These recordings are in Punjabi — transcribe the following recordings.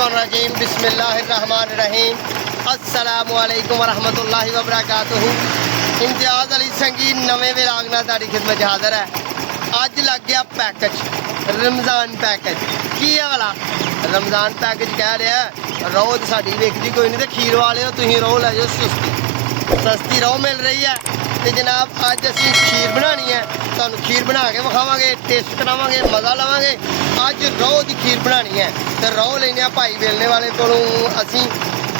मिनशैतानिर्रजीम बिस्मिल्लाहिर्रहमानिर्रहीम अस्सलामुअलैकुम वरहमतुल्लाहि वबरकातुहू। इम्तियाज़ अली संगी नवे विलाग नाल तुहाडी खिदमत हाज़र है। अज लग गया पैकेज रमज़ान पैकेज की है वाला रमज़ान पैकेज कह रहा है। रोज़ साड़ी वेखदी कोई नहीं, तो खीर वाले हो तुसीं रोह लै जाओ सस्ती रोह मिल रही है। तो जनाब अज असी खीर बनानी है, तुहानू खीर बना के विखावांगे, टेस्ट करावांगे, मज़ा लवांगे। अज रोह की खीर बनानी है तो रोह लेने भाई बेलने वाले को असी।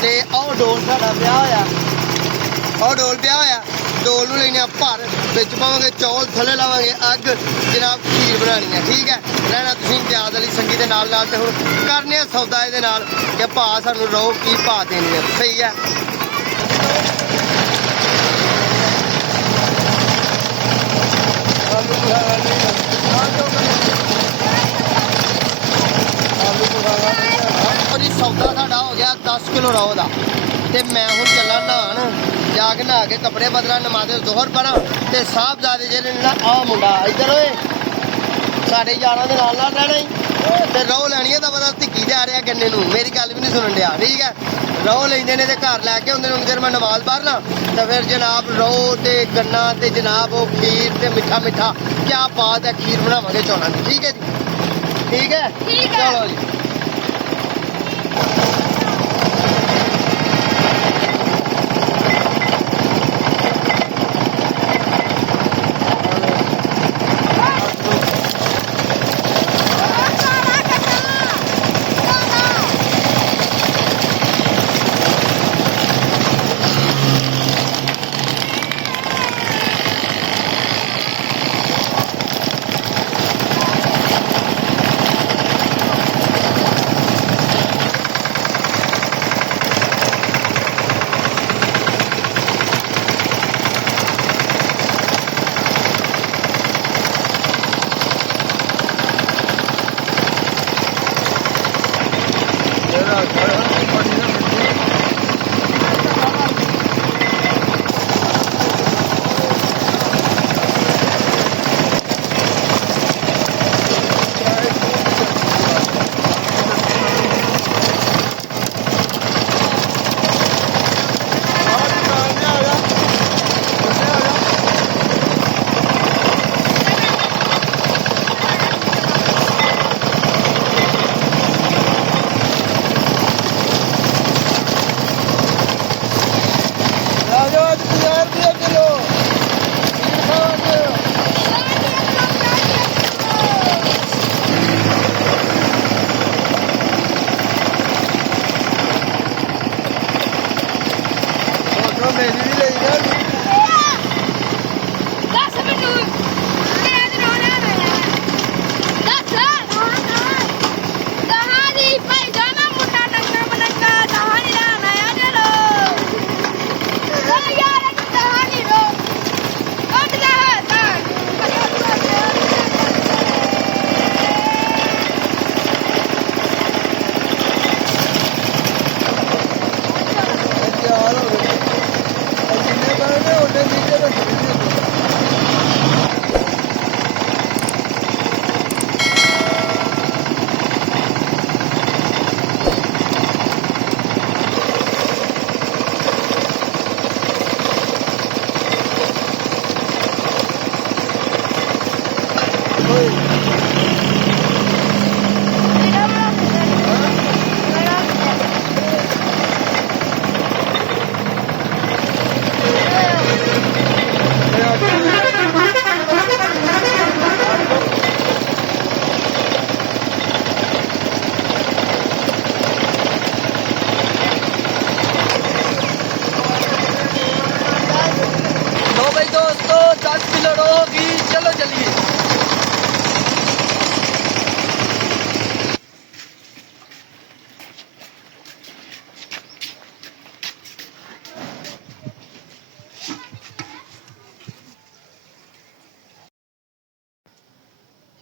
तो आओ डोल साडा पिया होया, आओ डोल पिया होया, डोल नूं लेने भर, बिच पावांगे चौल, थल्ले लावांगे अग। जनाब खीर बनानी है, ठीक है। रहना तुसीं इम्तियाज़ अली संगी दे नाल नाल। ते हुण करने आ सौदा इहदे नाल कि भा सानू रोह की भा देनी है, सही है। सौदा साडा हो गया 10 किलो रोह का। तो मैं हूँ चला नहान, जाके नहा के कपड़े बदला, नमाज़े ज़ोहर पढ़ा। तो साहबजादे जेह्ड़े ने ना आ मुंडा इधर होए साढ़े यारां दे नाल नाल रहना ही। तो रोह लैनी है तो पता धिक्की जा रहा गन्ने नूं, मेरी गल भी नहीं सुनन दिया, ठीक है। रोह लेंदे ने ते घर लैके आउंदे ने, उन्नी देर मैं नमाज़ पढ़ना तो फिर जनाब रोह ते गन्ना ते जनाब वो खीर ते मिठा मिठा क्या बात है। खीर बनावांगे चौलां दी, ठीक है जी, ठीक है, चलो जी।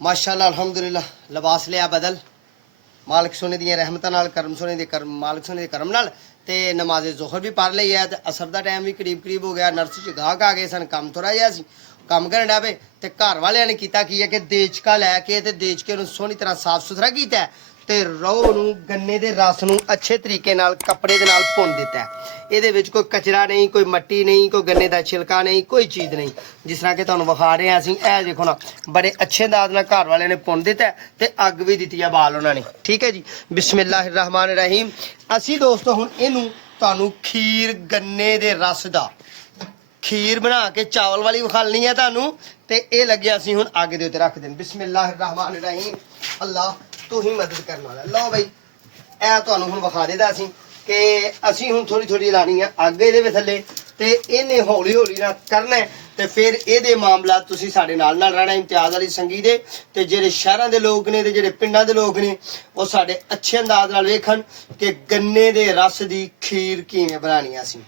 माशाअल्लाह अल्हम्दुलिल्लाह लिबास लिया बदल, मालिक सोने दी रहमतां नाल, करम सोने दे करम, मालिक सोने दे करम नाल। ते नमाज़े ज़ोहर भी पढ़ लई है, ते असर दा टाइम भी करीब करीब हो गया। नर्स च गाहक आ गए सन, कम थोड़ा जिहा सी, कम करन डै पे। ते घर वालियां ने कीता की है कि देचका लैके ते देचके नूं सोहनी तरह साफ सुथरा कीता है। ਤੇ ਰੋਹ ਨੂੰ ਗੰਨੇ ਦੇ ਰਸ ਨੂੰ ਅੱਛੇ ਤਰੀਕੇ ਨਾਲ ਕੱਪੜੇ ਦੇ ਨਾਲ ਭੁੰਨ ਦਿੱਤਾ ਹੈ। ਇਹਦੇ ਵਿੱਚ ਕੋਈ ਕਚਰਾ ਨਹੀਂ, ਕੋਈ ਮੱਟੀ ਨਹੀਂ, ਕੋਈ ਗੰਨੇ ਦਾ ਛਿਲਕਾ ਨਹੀਂ, ਕੋਈ ਚੀਜ਼ ਨਹੀਂ। ਜਿਸ ਤਰ੍ਹਾਂ ਕਿ ਤੁਹਾਨੂੰ ਵਿਖਾ ਰਹੇ ਹਾਂ ਅਸੀਂ, ਇਹ ਦੇਖੋ ਨਾ, ਬੜੇ ਅੱਛੇ ਅੰਦਾਜ਼ ਨਾਲ ਘਰ ਵਾਲਿਆਂ ਨੇ ਭੁੰਨ ਦਿੱਤਾ ਤੇ ਅੱਗ ਵੀ ਦਿੱਤੀ ਆ ਬਾਲ ਉਹਨਾਂ ਨੇ। ਠੀਕ ਹੈ ਜੀ, ਬਿਸਮਿਲ੍ਲਾਹਿਰ ਰਹਿਮਾਨਿਰ ਰਹੀਮ। ਅਸੀਂ ਦੋਸਤੋ ਹੁਣ ਇਹਨੂੰ ਤੁਹਾਨੂੰ ਖੀਰ ਗੰਨੇ ਦੇ ਰਸ ਦਾ ਖੀਰ ਬਣਾ ਕੇ ਚਾਵਲ ਵਾਲੀ ਵਿਖਾਲਣੀ ਹੈ ਤੁਹਾਨੂੰ। ਤੇ ਇਹ ਲੱਗਿਆ ਅਸੀਂ ਹੁਣ ਅੱਗ ਦੇ ਉੱਤੇ ਰੱਖ ਦੇਣ। ਬਿਸਮਿਲ੍ਲਾਹਿਰ ਰਹਿਮਾਨਿਰ ਰਹੀਮ। ਅੱਲਾਹ ਤੂੰ ਹੀ ਮਦਦ ਕਰਨ ਵਾਲਾ। ਲਓ ਬਈ, ਇਹ ਤੁਹਾਨੂੰ ਹੁਣ ਵਿਖਾ ਦੇਦਾ ਅਸੀਂ ਕਿ ਅਸੀਂ ਹੁਣ ਥੋੜੀ ਥੋੜੀ ਲਾਣੀ ਆ ਅੱਗ ਇਹਦੇ ਵਿੱਚ ਥੱਲੇ, ਤੇ ਇਹਨੇ ਹੌਲੀ ਹੌਲੀ ਨਾਲ ਕਰਨਾ ਹੈ। ਤੇ ਫਿਰ ਇਹਦੇ ਮਾਮਲਾ ਤੁਸੀਂ ਸਾਡੇ ਨਾਲ ਰਹਿਣਾ ਇਮਤਿਆਜ਼ ਅਲੀ ਸੰਗੀ ਦੇ। ਤੇ ਜਿਹੜੇ ਸ਼ਹਿਰਾਂ ਦੇ ਲੋਕ ਨੇ ਤੇ ਜਿਹੜੇ ਪਿੰਡਾਂ ਦੇ ਲੋਕ ਨੇ ਉਹ ਸਾਡੇ ਅੱਛੇ ਅੰਦਾਜ਼ ਨਾਲ ਵੇਖਣ ਕਿ ਗੰਨੇ ਦੇ ਰਸ ਦੀ ਖੀਰ ਕਿਵੇਂ ਬਣਾਣੀ ਆ, ਅਸੀਂ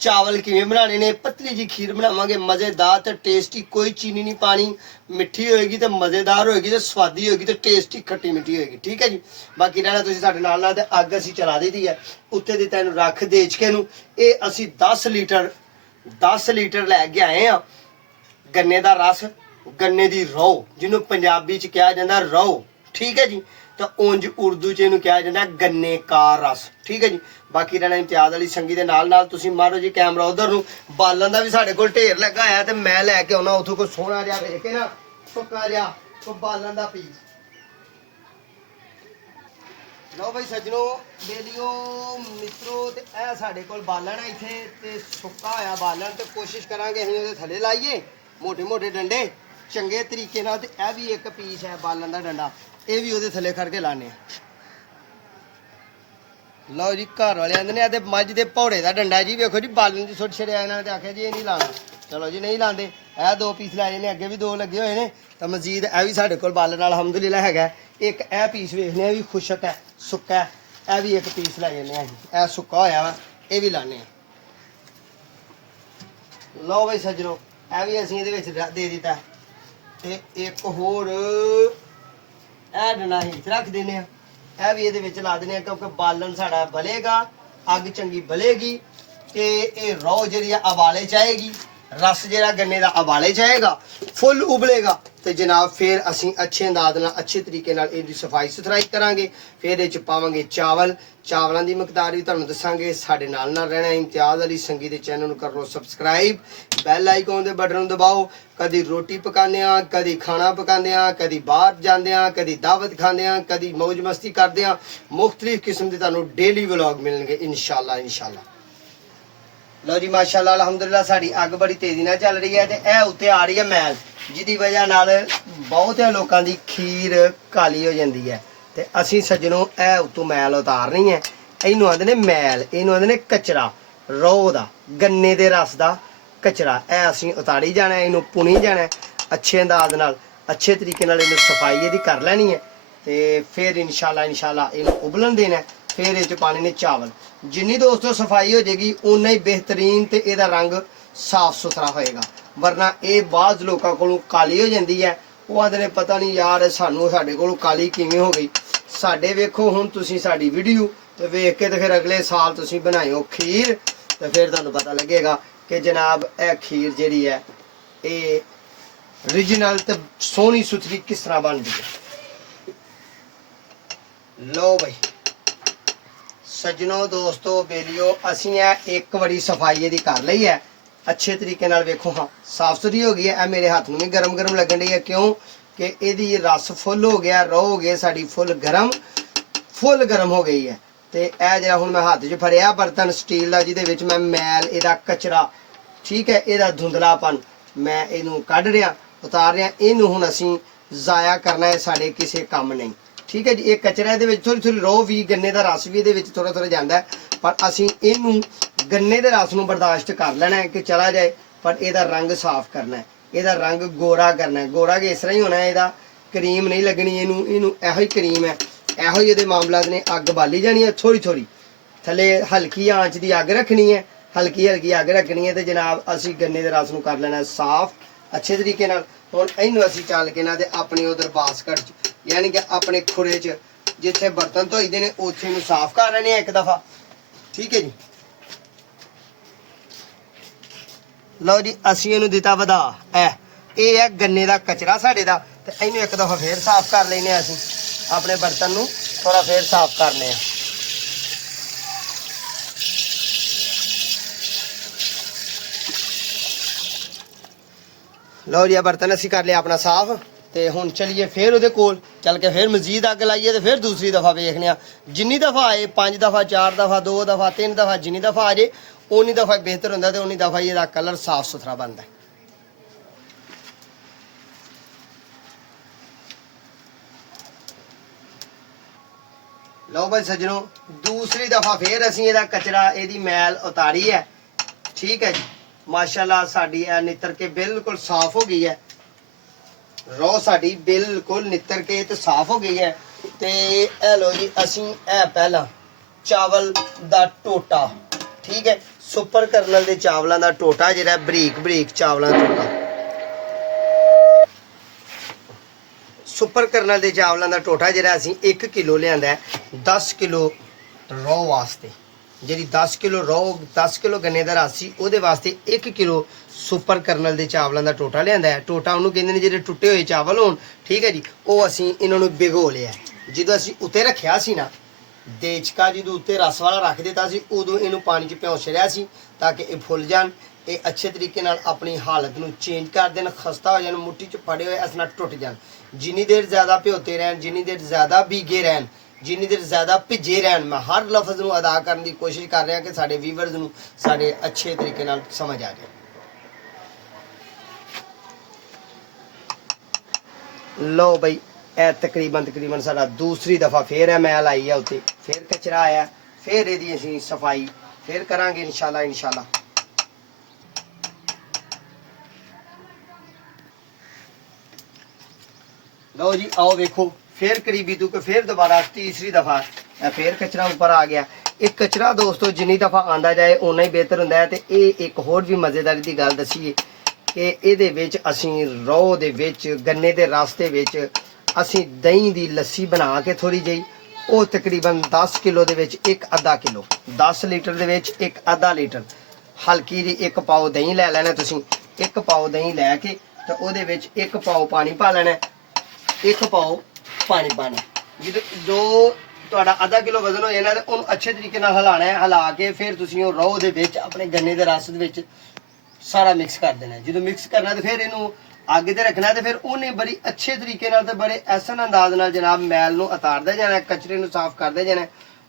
ਚਾਵਲ ਕਿਵੇਂ ਬਣਾਣੇ ਨੇ। ਪਤਲੀ ਜੀ ਖੀਰ ਬਣਾਵਾਂਗੇ, ਮਜ਼ੇਦਾਰ ਤੇ ਟੇਸਟੀ, ਕੋਈ ਚੀਨੀ ਨਹੀਂ ਪਾਣੀ, ਮਿੱਠੀ ਹੋਏਗੀ ਤੇ ਮਜ਼ੇਦਾਰ ਹੋਏਗੀ ਤੇ ਸਵਾਦੀ ਹੋਏਗੀ ਤੇ ਟੇਸਟੀ ਖੱਟੀ ਮਿੱਠੀ ਹੋਏਗੀ। ਠੀਕ ਹੈ ਜੀ, ਬਾਕੀ ਰਹਿਣਾ ਤੁਸੀਂ ਸਾਡੇ ਨਾਲ ਤੇ ਅੱਗ ਅਸੀਂ ਚਲਾ ਦਿੱਤੀ ਹੈ ਉੱਤੇ ਦੀ ਤੈਨੂੰ ਰੱਖ ਦੇਚ ਕੇ ਨੂੰ। ਇਹ ਅਸੀਂ 10 ਲੀਟਰ ਲੈ ਕੇ ਆਏ ਆ ਗੰਨੇ ਦਾ ਰਸ, ਗੰਨੇ ਦੀ ਰੋਹ, ਜਿਹਨੂੰ ਪੰਜਾਬੀ ਚ ਕਿਹਾ ਜਾਂਦਾ ਰੋਹ। ਠੀਕ ਹੈ ਜੀ, ਤਾਂ ਉਂਝ ਉਰਦੂ ਚ ਇਹਨੂੰ ਕਿਹਾ ਜਾਂਦਾ ਗੰਨੇ ਕਾ ਰਸ। ਠੀਕ ਹੈ ਜੀ, ਬਾਕੀ ਰਹਿਣਾ ਇਮਤਿਆਜ਼ ਅਲੀ ਸੰਗੀ ਦੇ ਨਾਲ ਤੁਸੀਂ ਮਾਰੋ ਜੀ ਕੈਮਰਾ ਉਧਰ ਨੂੰ। ਬਾਲਣ ਦਾ ਵੀ ਸਾਡੇ ਕੋਲ ਢੇਰ ਲੱਗਾ ਹੋਇਆ ਤੇ ਮੈਂ ਲੈ ਕੇ ਆਉਣਾ ਉੱਥੋਂ ਕੋਈ ਸੋਹਣਾ ਜਿਹਾ ਵੇਖ ਕੇ ਨਾ, ਸੁੱਕਾ ਜਿਹਾ ਕੋਈ ਬਾਲਣ ਦਾ ਪੀਸ। ਲਓ ਬਈ ਸੱਜਣੋ, ਬੇਲੀਓ ਮਿੱਤਰੋ, ਤੇ ਇਹ ਸਾਡੇ ਕੋਲ ਬਾਲਣ ਹੈ ਇੱਥੇ ਤੇ ਸੁੱਕਾ ਹੋਇਆ ਬਾਲਣ। ਤੇ ਕੋਸ਼ਿਸ਼ ਕਰਾਂਗੇ ਅਸੀਂ ਉਹਦੇ ਥੱਲੇ ਲਾਈਏ ਮੋਟੇ ਮੋਟੇ ਡੰਡੇ ਚੰਗੇ ਤਰੀਕੇ ਨਾਲ। ਤੇ ਇਹ ਵੀ ਇੱਕ ਪੀਸ ਹੈ ਬਾਲਣ ਦਾ ਡੰਡਾ, ਇਹ ਵੀ ਉਹਦੇ ਥੱਲੇ ਖੜ ਕੇ ਲਾਣੇ ਆ। ਲਓ ਜੀ, ਘਰ ਵਾਲੇ ਆਂਦੇ ਨੇ ਤੇ ਮੱਝ ਦੇ ਭੌੜੇ ਦਾ ਡੰਡਾ ਜੀ, ਵੇਖੋ ਜੀ ਬਾਲਣ ਦੀ ਸੁੱਟ ਛੜਿਆ ਇਹਨਾਂ ਨੇ ਤੇ ਆਖਿਆ ਜੀ ਇਹ ਨਹੀਂ ਲਾਣਾ। ਚਲੋ ਜੀ, ਨਹੀਂ ਲਾਉਂਦੇ। ਇਹ 2 ਪੀਸ ਲਾਏ ਨੇ, ਅੱਗੇ ਵੀ 2 ਲੱਗੇ ਹੋਏ ਨੇ। ਤਾਂ ਮਜ਼ੀਦ ਇਹ ਵੀ ਸਾਡੇ ਕੋਲ ਬਾਲਣ ਨਾਲ ਅਲਹਮਦੁਲਿਲਾ ਹੈਗਾ। ਇੱਕ ਇਹ ਪੀਸ ਵੇਖਦੇ ਆ ਵੀ ਖੁਸ਼ਕ ਹੈ, ਸੁੱਕਾ ਹੈ। ਇਹ ਵੀ ਇੱਕ ਪੀਸ ਲੈ ਜਾਂਦੇ ਆ, ਇਹ ਸੁੱਕਾ ਹੋਇਆ ਵਾ, ਇਹ ਵੀ ਲਾਣੇ ਆ। ਲਓ ਬਈ ਸੱਜਣੋ, ਇਹ ਵੀ ਅਸੀਂ ਇਹਦੇ ਵਿੱਚ ਦੇ ਦਿੱਤਾ। ਤੇ ਇੱਕ ਹੋਰ ਇਹ ਡੰਡਾ ਹੀ ਰੱਖ ਦਿੰਦੇ ਆ, ਇਹ ਵੀ ਇਹਦੇ ਵਿੱਚ ਲਾ ਦਿੰਦੇ ਆ ਕਿਉਂਕਿ ਬਾਲਣ ਸਾਡਾ ਬਲੇਗਾ, ਅੱਗ ਚੰਗੀ ਬਲੇਗੀ ਤੇ ਇਹ ਰੋਹ ਜਿਹੜੀ ਉਬਾਲੇ ਚਾਹੇਗੀ, ਰਸ ਜਿਹੜਾ ਗੰਨੇ ਦਾ ਉਬਾਲੇ ਚਾਹੇਗਾ, ਫੁੱਲ ਉਬਲੇਗਾ। ਤੇ ਜਨਾਬ ਫਿਰ ਅਸੀਂ ਅੱਛੇ ਅੰਦਾਜ਼ ਨਾਲ ਅੱਛੇ ਤਰੀਕੇ ਨਾਲ ਇਹਦੀ ਸਫਾਈ ਸੁਥਰਾਈ ਕਰਾਂਗੇ। ਫਿਰ ਇਹ ਚ ਪਾਵਾਂਗੇ ਚਾਵਲ। ਚਾਵਲਾਂ ਦੀ ਮਕਦਾਰ ਵੀ ਤੁਹਾਨੂੰ ਦੱਸਾਂਗੇ। ਸਾਡੇ ਨਾਲ ਰਹਿਣਾ। ਇਮਤਿਆਜ਼ ਅਲੀ ਸੰਗੀ ਦੇ ਚੈਨਲ ਨੂੰ ਕਰ ਲਓ ਸਬਸਕ੍ਰਾਈਬ, ਬੈਲ ਆਈਕਨ ਦੇ ਬਟਨ ਨੂੰ ਦਬਾਓ। ਕਦੀ ਰੋਟੀ ਪਕਾਉਂਦੇ ਆ, ਕਦੀ ਖਾਣਾ ਪਕਾਉਂਦੇ ਆ, ਕਦੀ ਬਾਹਰ ਜਾਂਦੇ ਆ, ਕਦੀ ਦਾਵਤ ਖਾਂਦੇ ਆ, ਕਦੀ ਮौज ਮਸਤੀ ਕਰਦੇ ਆ। ਮੁਖਤਲਿਫ ਕਿਸਮ ਦੇ ਤੁਹਾਨੂੰ ਡੇਲੀ ਵਲੌਗ ਮਿਲਣਗੇ ਇਨਸ਼ਾਅੱਲਾ। ਲਓ ਜੀ, ਮਾਸ਼ਾਅੱਲਾ ਅਲਹਮਦੁਲਿਲਾ, ਸਾਡੀ ਅੱਗ ਬੜੀ ਤੇਜ਼ੀ ਨਾਲ ਚੱਲ ਰਹੀ ਹੈ ਤੇ ਇਹ ਉੱਤੇ ਆ ਰਹੀ ਹੈ ਮੈਲ, ਜਿਹਦੀ ਵਜ੍ਹਾ ਨਾਲ ਬਹੁਤ ਲੋਕਾਂ ਦੀ ਖੀਰ ਕਾਲੀ ਹੋ ਜਾਂਦੀ ਹੈ। ਤੇ ਅਸੀਂ ਸੱਜਣੋ ਇਹ ਉੱਤੋਂ ਮੈਲ ਉਤਾਰਨੀ ਹੈ। ਇਹਨੂੰ ਆਂਦੇ ਨੇ ਮੈਲ, ਇਹਨੂੰ ਆਂਦੇ ਨੇ ਕਚਰਾ, ਰੋਹ ਦਾ, ਗੰਨੇ ਦੇ ਰਸ ਦਾ ਕਚਰਾ। ਇਹ ਅਸੀਂ ਉਤਾਰੀ ਜਾਣਾ, ਇਹਨੂੰ ਪੁਣੀ ਜਾਣਾ ਅੱਛੇ ਅੰਦਾਜ਼ ਨਾਲ, ਅੱਛੇ ਤਰੀਕੇ ਨਾਲ ਇਹਨੂੰ ਸਫਾਈ ਇਹਦੀ ਕਰ ਲੈਣੀ ਹੈ। ਤੇ ਫਿਰ ਇਨਸ਼ਾਅੱਲਾ ਇਹਨੂੰ ਉਬਲਣ ਦੇਣਾ। ਫਿਰ ਇਹ ਚ ਪਾਣੇ ਨੇ ਚਾਵਲ। ਜਿੰਨੀ ਦੋਸਤੋ ਸਫਾਈ ਹੋ ਜਾਏਗੀ ਉਨਾ ਹੀ ਬਿਹਤਰੀਨ ਤੇ ਇਹਦਾ ਰੰਗ ਸਾਫ ਸੁਥਰਾ ਹੋਏਗਾ। ਵਰਨਾ ਇਹ ਬਾਅਦ ਲੋਕਾਂ ਕੋਲੋਂ ਕਾਲੀ ਹੋ ਜਾਂਦੀ ਹੈ। ਉਹ ਆਂਦੇ ਨੇ ਪਤਾ ਨਹੀਂ ਯਾਰ ਸਾਡੇ ਕੋਲੋਂ ਕਾਲੀ ਕਿਵੇਂ ਹੋ ਗਈ। ਸਾਡੇ ਵੇਖੋ ਹੁਣ ਤੁਸੀਂ ਸਾਡੀ ਵੀਡੀਓ ਤੇ ਵੇਖ ਕੇ ਤੇ ਫਿਰ ਅਗਲੇ ਸਾਲ ਤੁਸੀਂ ਬਣਾਇਓ ਖੀਰ ਤੇ ਫਿਰ ਤੁਹਾਨੂੰ ਪਤਾ ਲੱਗੇਗਾ ਕਿ ਜਨਾਬ ਇਹ ਖੀਰ ਜਿਹੜੀ ਹੈ ਇਹ ਓਰੀਜਨਲ ਤੇ ਸੋਹਣੀ ਸੁਥਰੀ ਕਿਸ ਤਰ੍ਹਾਂ ਬਣਦੀ ਹੈ। ਲੋ ਬਈ ਸੱਜਣੋ, ਦੋਸਤੋ, ਬੇਲੀਓ, ਅਸੀਂ ਇਹ ਇੱਕ ਵਾਰੀ ਸਫਾਈ ਇਹਦੀ ਕਰ ਲਈ ਹੈ ਅੱਛੇ ਤਰੀਕੇ ਨਾਲ। ਵੇਖੋ ਹਾਂ ਸਾਫ ਸੁਥਰੀ ਹੋ ਗਈ ਹੈ। ਇਹ ਮੇਰੇ ਹੱਥ ਨੂੰ ਵੀ ਗਰਮ ਗਰਮ ਲੱਗਣ ਡਈ ਹੈ, ਕਿਉਂ ਕਿ ਇਹਦੀ ਰਸ ਫੁੱਲ ਹੋ ਗਿਆ, ਰੋਹ ਹੋ ਗਿਆ ਸਾਡੀ ਫੁੱਲ ਗਰਮ ਹੋ ਗਈ ਹੈ। ਤੇ ਇਹ ਜਿਹੜਾ ਹੁਣ ਮੈਂ ਹੱਥ 'ਚ ਫੜਿਆ ਬਰਤਨ ਸਟੀਲ ਦਾ, ਜਿਹਦੇ ਵਿੱਚ ਮੈਂ ਮੈਲ, ਇਹਦਾ ਕਚਰਾ, ਠੀਕ ਹੈ, ਇਹਦਾ ਧੁੰਦਲਾਪਨ ਮੈਂ ਇਹਨੂੰ ਕੱਢ ਰਿਹਾ, ਉਤਾਰ ਰਿਹਾ। ਇਹਨੂੰ ਹੁਣ ਅਸੀਂ ਜ਼ਾਇਆ ਕਰਨਾ ਹੈ, ਸਾਡੇ ਕਿਸੇ ਕੰਮ ਨਹੀਂ। ਠੀਕ ਹੈ ਜੀ, ਇਹ ਕਚਰਾ ਇਹਦੇ ਵਿੱਚ ਥੋੜੀ ਰੋਹ ਵੀ, ਗੰਨੇ ਦਾ ਰਸ ਵੀ ਇਹਦੇ ਵਿੱਚ ਥੋੜਾ ਜਾਂਦਾ ਹੈ, ਪਰ ਅਸੀਂ ਇਹਨੂੰ ਗੰਨੇ ਦੇ ਰਸ ਨੂੰ ਬਰਦਾਸ਼ਤ ਕਰ ਲੈਣਾ ਹੈ ਕਿ ਚਲਾ ਜਾਏ, ਪਰ ਇਹਦਾ ਰੰਗ ਸਾਫ਼ ਕਰਨਾ ਹੈ, ਇਹਦਾ ਰੰਗ ਗੋਰਾ ਕਰਨਾ ਹੈ। ਗੋਰਾ ਕਿ ਇਸ ਤਰ੍ਹਾਂ ਹੀ ਹੋਣਾ ਹੈ, ਇਹਦਾ ਕਰੀਮ ਨਹੀਂ ਲੱਗਣੀ ਇਹਨੂੰ ਇਹੋ ਹੀ ਕਰੀਮ ਹੈ, ਇਹੋ ਹੀ ਇਹਦੇ ਮਾਮਲਾਤ ਨੇ। ਅੱਗ ਬਾਲੀ ਜਾਣੀ ਹੈ ਥੋੜੀ ਥੱਲੇ, ਹਲਕੀ ਆਂਚ ਦੀ ਅੱਗ ਰੱਖਣੀ ਹੈ, ਹਲਕੀ ਅੱਗ ਰੱਖਣੀ ਹੈ। ਤੇ ਜਨਾਬ ਅਸੀਂ ਗੰਨੇ ਦੇ ਰਸ ਨੂੰ ਕਰ ਲੈਣਾ ਸਾਫ਼ ਅੱਛੇ ਤਰੀਕੇ ਨਾਲ। ਹੁਣ ਇਹਨੂੰ ਅਸੀਂ ਚੱਲ ਕੇ ਨਾ ਤੇ ਆਪਣੀ ਉਧਰ ਬਾਸਕਟ 'ਚ, ਯਾਨੀ ਕਿ ਆਪਣੇ ਖੁਰੇ 'ਚ ਜਿੱਥੇ ਬਰਤਨ ਧੋਈਦੇ ਨੇ ਉੱਥੇ ਨੂੰ ਸਾਫ਼ ਕਰ ਲੈਣੇ ਆ ਇੱਕ ਦਫਾ। ਠੀਕ ਹੈ ਜੀ, ਲਓ ਜੀ, ਅਸੀਂ ਇਹਨੂੰ ਦਿੱਤਾ ਵਧਾ। ਇਹ ਹੈ ਗੰਨੇ ਦਾ ਕਚਰਾ ਸਾਡੇ ਦਾ, ਤੇ ਇਹਨੂੰ ਇੱਕ ਦਫਾ ਫੇਰ ਸਾਫ਼ ਕਰ ਲੈਨੇ ਆ ਅਸੀਂ ਆਪਣੇ ਬਰਤਨ ਨੂੰ थोड़ा फिर साफ करने। लो जी बर्तन असी कर लिया अपना साफ। तो हुण चलिए फिर उहदे कोल चल के फिर मजीद अग लाइए तो फिर दूसरी दफ़ा वेखने आ। जिन्नी दफ़ा आए 5 दफ़ा 4 दफ़ा 2 दफ़ा 3 दफ़ा जिन्नी दफ़ा आ जाए उन्नी दफ़ा बेहतर होंदा ते उन्नी दफ़ा ये कलर साफ सुथरा बनता है। लो भाई सज्जनों दूसरी दफ़ा फिर असी इहदा कचरा इहदी मैल उतारी है। ठीक है जी माशाल्लाह साडी ए नितर के बिल्कुल साफ हो गई है। रो साडी बिल्कुल नितर के ते साफ हो गई है। ते ए लो जी असी ए पहला चावल दा टोटा ठीक है सुपर कर्नल दे चावलों का टोटा जिहड़ा बरीक बरीक चावलों का टोटा सुपर कर्नल दे चावलों का टोटा जिहड़ा असी 1 किलो लिआंदा है 10 किलो रो वास्ते। जी 10 किलो रो 10 किलो गन्ने का रस सी उहदे वास्ते 1 किलो सुपर कर्नल के चावलों का टोटा लिया है। टोटा उन्होंने कहते हैं जो टुटे हुए चावल हो ठीक है जी वो असी इन्होंने भिगो लिया। जो असी उत्ते रखा सी ना देचका जो उत्ते रस वाला रख दिता सी उदों इनू पानी च भ्यों छड़िया सी ताकि ये फुल जान ये अच्छे तरीके नाल अपनी हालत नू चेंज कर देन खस्ता हो जान मुट्ठी च फड़े हुए इस नाल टुट जान। जिन्नी देर ज़्यादा भ्योते रहन जिन्नी देर ज़्यादा भीगे रहन जिन्नी देर ज़्यादा भिजे रहन मैं हर लफज नू अदा करने की कोशिश कर रहा कि साडे व्यूअर्स नू साडे अच्छे तरीके नाल समझ आ जाए। लो बई ए तकरीबन साडा दूसरी दफ़ा फिर है मैल आई है उत्ते फिर कचरा आया फिर इहदी असीं सफाई फिर करांगे इंशाल्लाह। लो जी आओ वेखो फिर करीबी तू के फिर दोबारा तीसरी दफ़ा फिर कचरा ऊपर आ गया। एक कचरा दोस्तों जिन्नी दफ़ा आंदा जाए उन्ना ही बेहतर हुंदा है। ते ये एक होर भी मज़ेदारी दी गल दसीए कि इहदे विच असीं रो दे विच गन्ने दे रस दे विच असीं दही दी लस्सी बना के थोड़ी जी वो तकरीबन 10 किलो दे विच एक अद्धा किलो 10 लीटर दे विच एक अद्धा लीटर हल्की जी एक पाव दही लै लैना तुसीं। एक पाव दही लैके तो उहदे विच एक पाव पानी पा लेना एक पाव पानी पाना जो ਤੁਹਾਡਾ आधा किलो वजन हो जाना तो उन्होंने अच्छे तरीके नाल हिलाना है। हिला के फिर तुसीं वो रो दे विच अपने गन्ने दे रस दे विच सारा मिक्स कर देना है। जो मिक्स करना तो फिर इनू अग ते रखना तो फिर उन्हें बड़ी अच्छे तरीके नाल ते बड़े ऐसा अंदाज नाल जनाब मैल नू उतारदा जाना कचरे नू साफ करदे जाना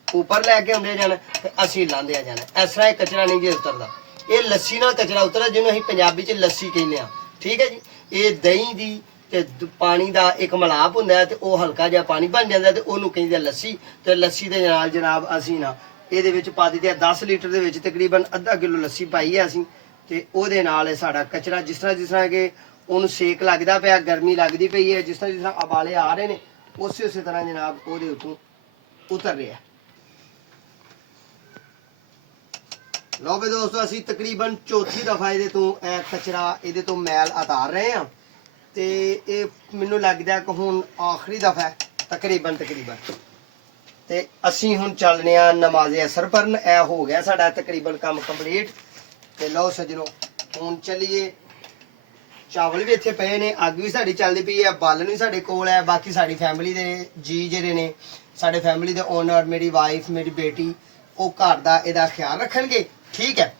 ऊपर लैके आउंदे जाना ते असीं लांदे जाना। इस तरह कचरा नहीं जी उतरदा ये लस्सी नाल कचरा उतरदा जिन्होंने असीं पंजाबी च लस्सी कहने आ। ठीक है जी ये दही दी ते पानी का एक मिलाप होंदा है ते वो हल्का जिहा पानी बन जाता है तो उन्होंने कहिंदे लस्सी ते लस्सी दे नाल जनाब असीं ना ਇਹਦੇ ਵਿੱਚ ਪਾ ਦਿੱਤੇ 10 ਲੀਟਰ ਦੇ ਵਿੱਚ ਤਕਰੀਬਨ ਅੱਧਾ ਕਿਲੋ ਲੱਸੀ ਪਾਈ ਹੈ ਅਸੀਂ ਤੇ ਉਹਦੇ ਨਾਲ ਸਾਡਾ ਕਚਰਾ ਜਿਸ ਤਰ੍ਹਾਂ ਕਿ ਉਹਨੂੰ ਸੇਕ ਲੱਗਦਾ ਪਿਆ ਗਰਮੀ ਲੱਗਦੀ ਪਈ ਹੈ ਜਿਸ ਤਰ੍ਹਾਂ ਉਬਾਲੇ ਆ ਰਹੇ ਨੇ ਉਸੇ ਤਰ੍ਹਾਂ ਜਨਾਬ ਉਹਦੇ ਉੱਤੋਂ ਉਤਰ ਰਿਹਾ। ਲਓ ਵੀ ਦੋਸਤੋ ਅਸੀਂ ਤਕਰੀਬਨ ਚੌਥੀ ਦਫਾ ਇਹਦੇ ਤੋਂ ਕਚਰਾ ਇਹਦੇ ਤੋਂ ਮੈਲ ਉਤਾਰ ਰਹੇ ਹਾਂ ਤੇ ਇਹ ਮੈਨੂੰ ਲੱਗਦਾ ਕਿ ਹੁਣ ਆਖਰੀ ਦਫਾ ਤਕਰੀਬਨ ਤੇ ਅਸੀਂ ਹੁਣ ਚੱਲਨੇ ਆ ਨਮਾਜ਼ੇ ਅਸਰ ਪੜਨ। ਇਹ ਹੋ ਗਿਆ ਸਾਡਾ ਤਕਰੀਬਨ ਕੰਮ ਕੰਪਲੀਟ ਤੇ ਲਓ ਸੱਜਣੋ ਹੁਣ ਚੱਲੀਏ। ਚਾਵਲ ਵੀ ਇੱਥੇ ਪਏ ਨੇ ਅੱਗ ਵੀ ਸਾਡੀ ਚੱਲਦੀ ਪਈ ਹੈ ਬਾਲਣ ਵੀ ਸਾਡੇ ਕੋਲ ਹੈ ਬਾਕੀ ਸਾਡੀ ਫੈਮਿਲੀ ਦੇ ਜੀ ਜਿਹੜੇ ਨੇ ਸਾਡੇ ਫੈਮਿਲੀ ਦੇ ਓਨਰ ਮੇਰੀ ਵਾਈਫ ਮੇਰੀ ਬੇਟੀ ਉਹ ਘਰ ਦਾ ਇਹਦਾ ਖਿਆਲ ਰੱਖਣਗੇ। ਠੀਕ ਹੈ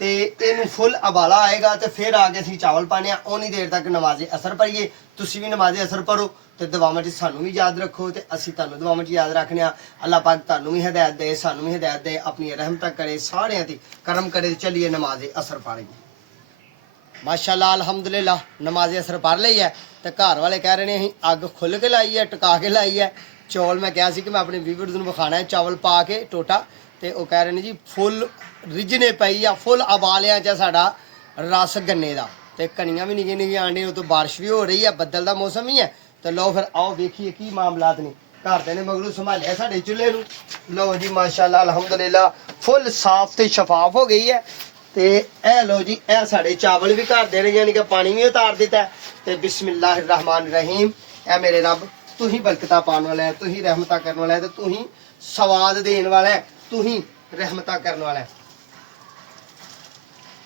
ਤੇ ਇਹਨੂੰ ਫੁੱਲ ਉਬਾਲਾ ਆਏਗਾ ਤੇ ਫਿਰ ਆ ਕੇ ਅਸੀਂ ਚਾਵਲ ਪਾਣੇ ਆ ਉਨੀ ਦੇਰ ਤੱਕ ਨਮਾਜ਼ੇ ਅਸਰ ਪੜੀਏ। ਤੁਸੀਂ ਵੀ ਨਮਾਜ਼ੇ ਅਸਰ ਪੜੋ ਤੇ ਦੁਆਵਾਂ 'ਚ ਸਾਨੂੰ ਵੀ ਯਾਦ ਰੱਖੋ ਤੇ ਅਸੀਂ ਤੁਹਾਨੂੰ ਦੁਆਵਾਂ 'ਚ ਯਾਦ ਰੱਖਣੇ ਆ। ਅੱਲਾਹ ਪਾਕ ਤੁਹਾਨੂੰ ਵੀ ਹਦਾਇਤ ਦੇ ਸਾਨੂੰ ਵੀ ਹਦਾਇਤ ਦੇ ਆਪਣੀ ਰਹਿਮਤਾਂ ਕਰੇ ਸਾਰਿਆਂ ਤੇ ਕਰਮ करे चलिए नमाजे असर पढ़ेंगे। माशाल्लाह अल्हम्दुलिल्लाह नमाजे असर पढ़ ली है तो घर वाले कह रहे हैं अग खुल के लाई है टका के लाई है। चौल मैं कहा कि मैं अपने व्यूअर्स नूं विखाना है चावल पा के टोटा तो वह कह रहे हैं जी फुल रिजने पई आ फुल उबालिया च साडा रस गन्ने का तो कनियां भी निक्कियां निक्कियां आंडियां तो बारिश भी हो रही है बदल का मौसम ही है। तो लो फिर आओ देखिए की मामलात ने घर ने मगरू संभालिया साडे चुल्हे नूं। लो जी माशाल्लाह अल्हम्दुलिल्लाह फुल साफ ते शफाफ हो गई है। तो ए लो जी ए साडे चावल भी घर दे यानी कि पानी भी उतार दिता है। तो बिस्मिल्लाहिर रहमान रहीम ए मेरे रब तू ही बरकतां पाने वाला है तू ही रहमतां करने वाला है तो तू ही स्वाद देने वाला है तू ही रहमतां करने वाला है।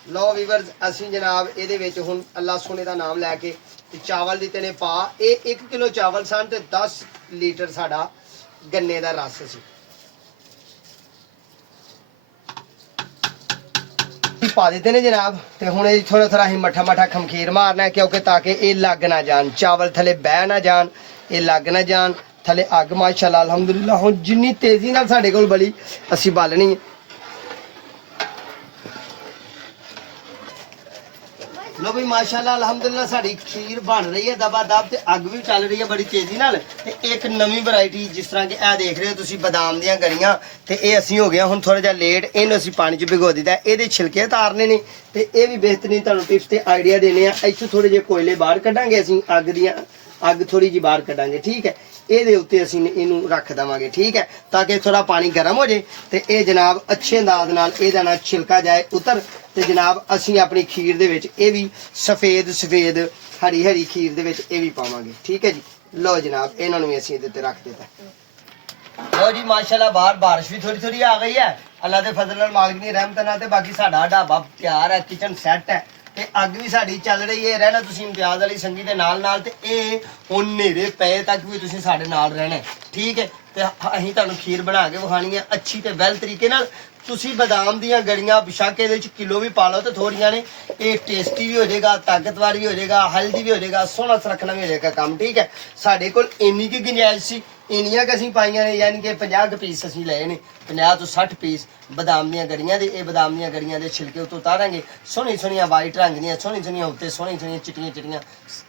लो वीवर्स असीं जनाब इहदे विच हुण अल्लाह सोने का नाम लैके चावल दिते ने पा ये 1 किलो चावल सन ते 10 लीटर साडा गन्ने का रस सी पा देते ने जनाब। ते हुण थोड़ा थोड़ा असीं मठा मठा खमखीर मारना है क्योंकि ताकि ये लग ना जान, चावल थले बह ना जान, ये लग ना जान थले। अग माशाअल्लाह अल्हम्दुलिल्लाह हुण जिन्नी तेजी नाल साडे कोल बली असीं बालनी है। लो भी माशाअल्लाह अल्हम्दुलिल्लाह साडी खीर बन रही है दबा दब ते अग भी चल रही है बड़ी तेजी नाल। ते एक नवी वैरायटी जिस तरह के ए देख रहे हो तुसी बादाम दियां गरियां ते ए असीं हो गया हुण थोड़ा जिहा लेट। इहनूं असीं पानी च भिगो दित्ता, एहदे छिलके तारने ने ते ए भी बेहतरीन तुहानूं टिप्स ते आइडिया देने आ। इत्थों थोड़े जे कोयले बाहर कढांगे असीं, अग दियां अग थोड़ी जी बाहर कढांगे ठीक है। ਇਹਦੇ ਉੱਤੇ ਅਸੀਂ ਇਹਨੂੰ ਰੱਖ ਦਵਾਂਗੇ ਠੀਕ ਹੈ ਤਾਂ ਕਿ ਥੋੜਾ ਪਾਣੀ ਗਰਮ ਹੋ ਜੇ ਤੇ ਇਹ ਜਨਾਬ ਅੱਛੇ ਅੰਦਾਜ਼ ਨਾਲ ਇਹਦਾ ਨਾ ਛਿਲਕਾ ਜਾਏ ਉਤਰ। ਤੇ ਜਨਾਬ ਅਸੀਂ ਆਪਣੀ ਖੀਰ ਦੇ ਵਿੱਚ ਇਹ ਵੀ ਸਫੇਦ ਸਫੇਦ ਹਰੀ ਹਰੀ ਖੀਰ ਦੇ ਵਿੱਚ ਇਹ ਵੀ ਪਾਵਾਂਗੇ ਠੀਕ ਹੈ ਜੀ। ਲਓ ਜਨਾਬ ਇਹਨਾਂ ਨੂੰ ਵੀ ਅਸੀਂ ਇਹਦੇ ਉੱਤੇ ਰੱਖ ਦਿੱਤਾ। ਲਓ ਜੀ ਮਾਸ਼ਾਅੱਲਾ ਬਾਹਰ ਬਾਰਿਸ਼ ਵੀ ਥੋੜੀ ਥੋੜੀ ਆ ਗਈ ਹੈ ਅੱਲਾ ਦੇ ਫਜ਼ਲ ਨਾਲ ਮਾਲਕ ਦੀ ਰਹਿਮਤ ਨਾਲ। ਤੇ ਬਾਕੀ ਸਾਡਾ ਢਾਬਾ ਤਿਆਰ ਹੈ, ਕਿਚਨ ਸੈੱਟ ਹੈ ਤੇ ਅੱਗ ਵੀ ਸਾਡੀ ਚੱਲ ਰਹੀ ਹੈ। ਰਹਿਣਾ ਤੁਸੀਂ ਇਮਤਿਆਜ਼ ਵਾਲੀ ਸੰਗੀ ਦੇ ਨਾਲ ਨਾਲ ਤੇ ਇਹ ਹੁਣ ਹਨੇਰੇ ਪਏ ਤੱਕ ਵੀ ਤੁਸੀਂ ਸਾਡੇ ਨਾਲ ਰਹਿਣਾ ਠੀਕ ਹੈ। ਤੇ ਅਸੀਂ ਤੁਹਾਨੂੰ ਖੀਰ ਬਣਾ ਕੇ ਵਿਖਾਣੀ ਹੈ ਅੱਛੀ ਤੇ ਵੈਲ ਤਰੀਕੇ ਨਾਲ। ਤੁਸੀਂ ਬਾਦਾਮ ਦੀਆਂ ਗੜੀਆਂ ਬਿਸ਼ੱਕ ਇਹਦੇ ਵਿੱਚ ਕਿਲੋ ਵੀ ਪਾ ਲਓ ਤੇ ਥੋੜੀਆਂ ਨੇ, ਇਹ ਟੇਸਟੀ ਵੀ ਹੋ ਜਾਏਗਾ, ਤਾਕਤਵਰ ਵੀ ਹੋ ਜਾਏਗਾ, ਹੈਲਦੀ ਵੀ ਹੋ ਜਾਏਗਾ, ਸੋਹਣਾ ਸੁਰੱਖਣਾ ਵੀ ਹੋ ਜਾਏਗਾ ਕੰਮ ਠੀਕ ਹੈ। ਸਾਡੇ ਕੋਲ ਇੰਨੀ ਕੀ ਗੁੰਜਾਇਸ਼ ਸੀ, ਇੰਨੀਆਂ ਕਿ ਅਸੀਂ ਪਾਈਆਂ ਨੇ, ਯਾਨੀ ਕਿ 50 ਪੀਸ ਅਸੀਂ ਲਏ ਨੇ, 50 ਤੋਂ 60 ਪੀਸ ਬਾਦਾਮ ਦੀਆਂ ਗੜੀਆਂ ਦੇ। ਇਹ ਬਾਦਾਮ ਦੀਆਂ ਗੜੀਆਂ ਦੇ ਛਿਲਕੇ ਉੱਤੋਂ ਉਤਾਰਾਂਗੇ, ਸੋਹਣੀ ਸੋਹਣੀਆਂ ਵਾਈਟ ਰੰਗ ਦੀਆਂ, ਸੋਹਣੀ ਸੋਹਣੀਆਂ ਉੱਤੇ ਸੋਹਣੀ ਸੋਹਣੀਆਂ ਚਿੱਟੀਆਂ ਚਿੱਟੀਆਂ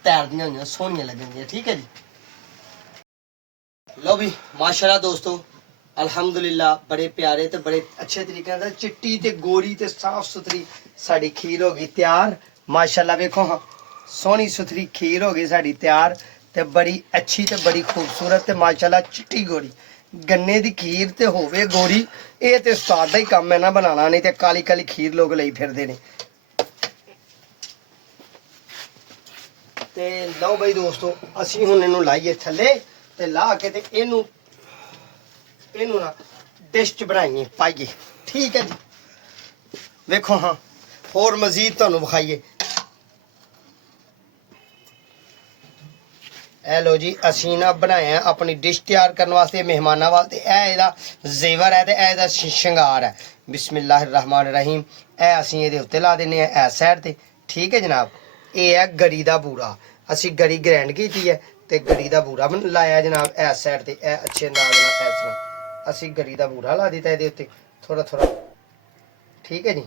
ਤੈਰਦੀਆਂ ਹੋਈਆਂ ਸੋਹਣੀਆਂ ਲੱਗਣਗੀਆਂ ਠੀਕ ਹੈ ਜੀ। लो भी माशाल्लाह दोस्तों अल्हम्दुलिल्लाह बड़े प्यारे ते बड़े अच्छे तरीके नाल चिट्टी ते गोरी ते साफ सुथरी साड़ी खीर हो गई तैयार। माशाल्लाह वेखो हाँ सोहनी सुथरी खीर हो गई साड़ी तैयार ते बड़ी अच्छी ते बड़ी खूबसूरत ते माशाल्लाह चिट्टी गोरी गन्ने दी खीर ते होवे गोरी। ये ते सादा ही काम है ना बनाना, नहीं ते काली काली खीर लोग लई फिरदे ने। ते लो भाई दोस्तों असीं हुण इहनूं लाइए थल्ले ते ला के ते इनू ना डिश च बनाइए पाइए ठीक है जी। वेखो हाँ होर मजीद तुहानूं विखाइए। ए लो जी असीं ना बनाया अपनी डिश तैयार करने वास्ते मेहमानां वास्ते। ए इहदा जेवर है ते ए इहदा शिंगार है। बिस्मिल्लाहिर्रहमानिर्रहीम। ए असीं इहदे उत्ते ला दिन्ने आ इस साइड ते ठीक है जनाब। ये है गरी दा बूरा, असीं गरी ग्रैंड कीती है ते गरी दा बूरा लाया जनाब इस साइड ते। ए अच्छे अंदाज नाल इस तरह असीं गरी दा बूरा ला दित्ता इहदे उत्ते थोड़ा थोड़ा ठीक है जी।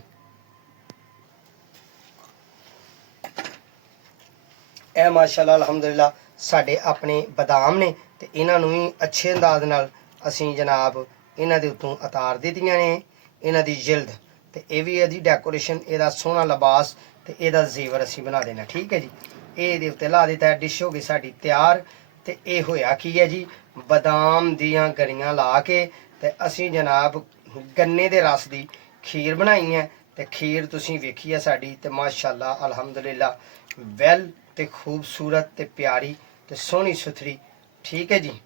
ए माशाल्लाह अल्हम्दुलिल्लाह साडे अपने बादाम ने ते इन्हां नूं भी अच्छे अंदाज नाल असीं जनाब इन्हां दे उत्तों उतार दित्तियां ने। इन्हां दी जिल्द ते इह वी इहदी डेकोरेशन, इहदा सोहना लिबास ते इहदा जेवर असीं बना देना ठीक है जी। ਇਹਦੇ ਉੱਤੇ ਲਾ ਦਿੱਤਾ ਡਿਸ਼ ਹੋ ਗਈ ਸਾਡੀ ਤਿਆਰ। ਤੇ ਇਹ ਹੋਇਆ ਕੀ ਹੈ ਜੀ ਬਾਦਾਮ ਦੀਆਂ ਗਰੀਆਂ ਲਾ ਕੇ ਤੇ ਅਸੀਂ ਜਨਾਬ ਗੰਨੇ ਦੇ ਰਸ ਦੀ ਖੀਰ ਬਣਾਈ ਹੈ। ਤੇ ਖੀਰ ਤੁਸੀਂ ਵੇਖੀ ਹੈ ਸਾਡੀ ਤੇ ਮਾਸ਼ਾਅੱਲਾ ਅਲਹਮਦੁਲਿਲਾ ਵੈਲ ਤੇ ਖੂਬਸੂਰਤ ਤੇ ਪਿਆਰੀ ਤੇ ਸੋਹਣੀ ਸੁਥਰੀ ਠੀਕ ਹੈ ਜੀ।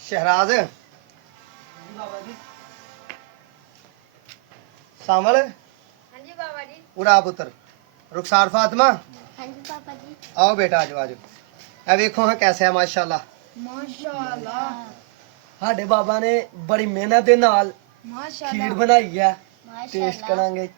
शहराज सामल हाँ जी बाबा जी। उड़ा पुत्र रुखसार फातिमा हाँ जी पापा जी। आओ बेटा आज आज ए देखो हाँ कैसे है माशाल्लाह माशाल्लाह ਸਾਡੇ ਬਾਬਾ ਨੇ ਬੜੀ ਮਿਹਨਤ ਦੇ ਨਾਲ ਖੀਰ ਬਣਾਈ ਹੈ। ਟੇਸਟ ਕਰਾਂਗੇ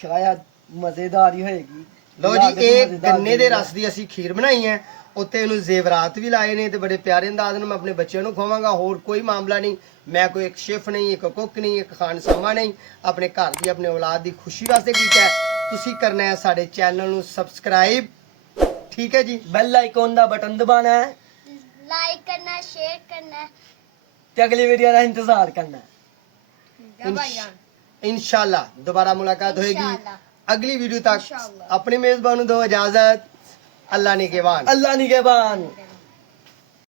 ਸ਼ਾਇਦ ਮਜ਼ੇਦਾਰ ਹੀ ਹੋਏਗੀ। ਲੋ ਜੀ ਇਹ ਗੰਨੇ ਦੇ ਰਸ ਦੀ ਅਸੀਂ ਖੀਰ ਬਣਾਈ ਹੈ, ਉੱਤੇ ਇਹਨੂੰ ਜ਼ੇਵਰਾਤ ਵੀ ਲਾਏ ਨੇ ਤੇ ਬੜੇ ਪਿਆਰੇ ਅੰਦਾਜ਼ ਨਾਲ ਮੈਂ ਆਪਣੇ ਬੱਚਿਆਂ ਨੂੰ ਖਵਾਵਾਂਗਾ। ਹੋਰ ਕੋਈ ਮਾਮਲਾ ਨਹੀਂ, ਮੈਂ ਕੋਈ ਇੱਕ ਸ਼ੈਫ ਨਹੀਂ, ਇੱਕ ਕੁੱਕ ਨਹੀਂ, ਇੱਕ ਖਾਨਸਾਮਾ ਨਹੀਂ, ਆਪਣੇ ਘਰ ਦੀ ਆਪਣੇ ਔਲਾਦ ਦੀ ਖੁਸ਼ੀ ਵਾਸਤੇ ਕੀਤਾ ਹੈ। ਤੁਸੀਂ ਕਰਨਾ ਹੈ ਸਾਡੇ ਚੈਨਲ ਨੂੰ ਸਬਸਕ੍ਰਾਈਬ ठीक है जी। बेल आइकॉन ਦਾ ਬਟਨ ਦਬਾਣਾ ਹੈ, लाइक करना, शेयर करना ਤੇ ਅਗਲੀ ਵੀਡੀਓ ਦਾ ਇੰਤਜ਼ਾਰ ਕਰਨਾ है। इंशाल्लाह दोबारा मुलाकात होगी इंशाल्लाह। अगली वीडियो तक। इंशाल्लाह। अपने मेजबान दो इजाजत। अल्लाह निगहबान। ਅੱਲਾ ਨਿਗਹਿਬਾਨ।